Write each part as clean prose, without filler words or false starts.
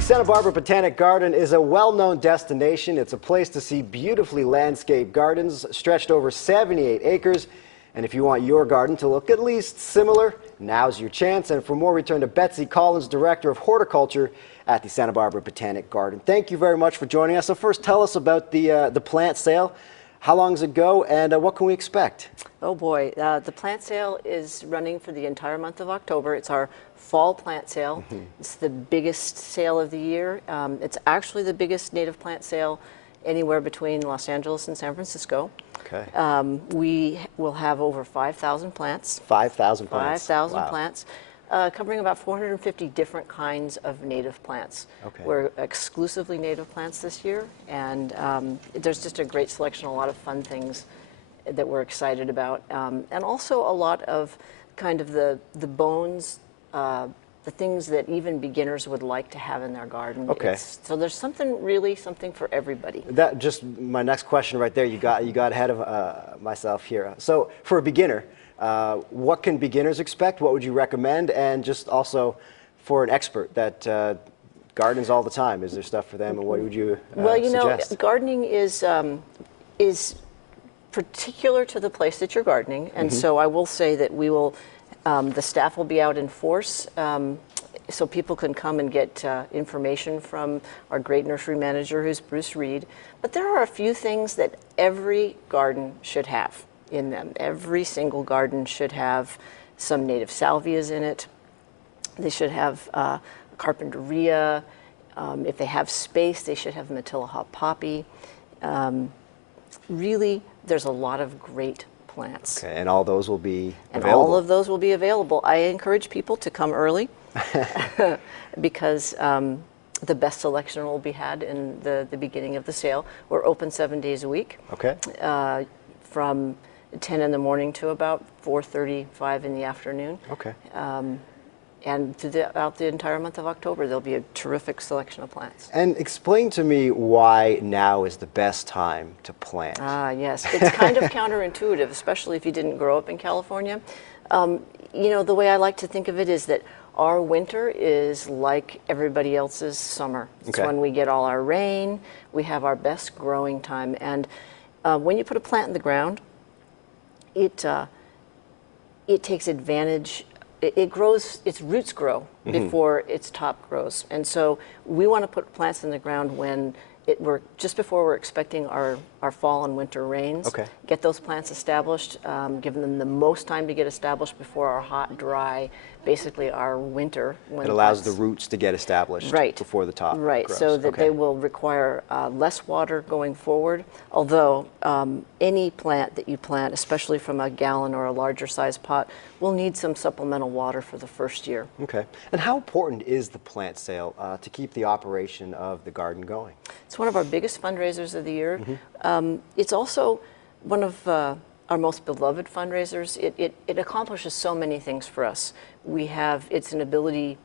The Santa Barbara Botanic Garden is a well-known destination. It's a place to see beautifully landscaped gardens stretched over 78 acres. And if you want your garden to look at least similar, now's your chance. And for more, we turn to Betsy Collins, Director of Horticulture at the Santa Barbara Botanic Garden. Thank you very much for joining us. So first, tell us about the plant sale. How long does it go, and what can we expect? Oh boy, the plant sale is running for the entire month of October. It's our fall plant sale. It's the biggest sale of the year. It's actually the biggest native plant sale anywhere between Los Angeles and San Francisco. Okay. We will have over 5,000 plants. 5,000 plants. 5,000 Wow. plants. Covering about 450 different kinds of native plants. Okay. We're exclusively native plants this year, and there's just a great selection, a lot of fun things that we're excited about, and also a lot of kind of the bones, the things that even beginners would like to have in their garden. Okay. So there's something for everybody. That just my next question right there. You got ahead of myself here. So for a beginner, what can beginners expect? What would you recommend? And just also for an expert that gardens all the time, is there stuff for them, and what would you Well, you suggest? know, gardening is particular to the place that you're gardening, and so I will say that we will, the staff will be out in force, so people can come and get information from our great nursery manager, who's Bruce Reed. But there are a few things that every garden should have in them. Every single garden should have some native salvias in it. They should have carpenteria. If they have space, they should have Matilla hot poppy. Really, there's a lot of great plants. Okay, and all those will be And available? all of those will be available. I encourage people to come early because the best selection will be had in the beginning of the sale. We're open 7 days a week. Okay. From 10 in the morning to about 4:35 in the afternoon. Okay. And throughout the entire month of October, there'll be a terrific selection of plants. And explain to me why now is the best time to plant. Ah, yes. It's kind of counterintuitive, especially if you didn't grow up in California. You know, the way I like to think of it is that our winter is like everybody else's summer. It's Okay. when we get all our rain, we have our best growing time. And when you put a plant in the ground, it takes advantage. It grows, its roots grow before its top grows. And so we want to put plants in the ground when we're just before we're expecting our fall and winter rains. Okay. Get those plants established, give them the most time to get established before our hot, dry, basically our winter. When It allows the roots to get established Right. before the top Right, grows. so that Okay. they will require less water going forward. Although any plant that you plant, especially from a gallon or a larger size pot, will need some supplemental water for the first year. Okay. And how important is the plant sale to keep the operation of the garden going? It's one of our biggest fundraisers of the year. It's also one of our most beloved fundraisers. It accomplishes so many things for us. It's an ability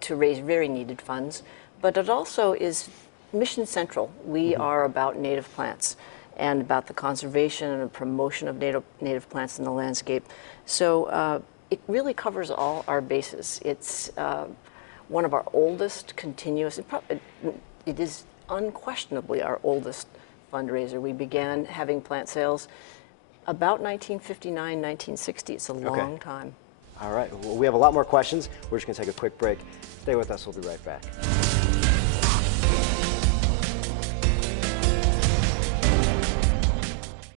to raise very needed funds, but it also is mission central. We are about native plants and about the conservation and the promotion of native plants in the landscape. So it really covers all our bases. It's one of our oldest continuous, it is unquestionably our oldest fundraiser. We began having plant sales about 1959, 1960. It's a long time. All right. Well, we have a lot more questions. We're just going to take a quick break. Stay with us. We'll be right back.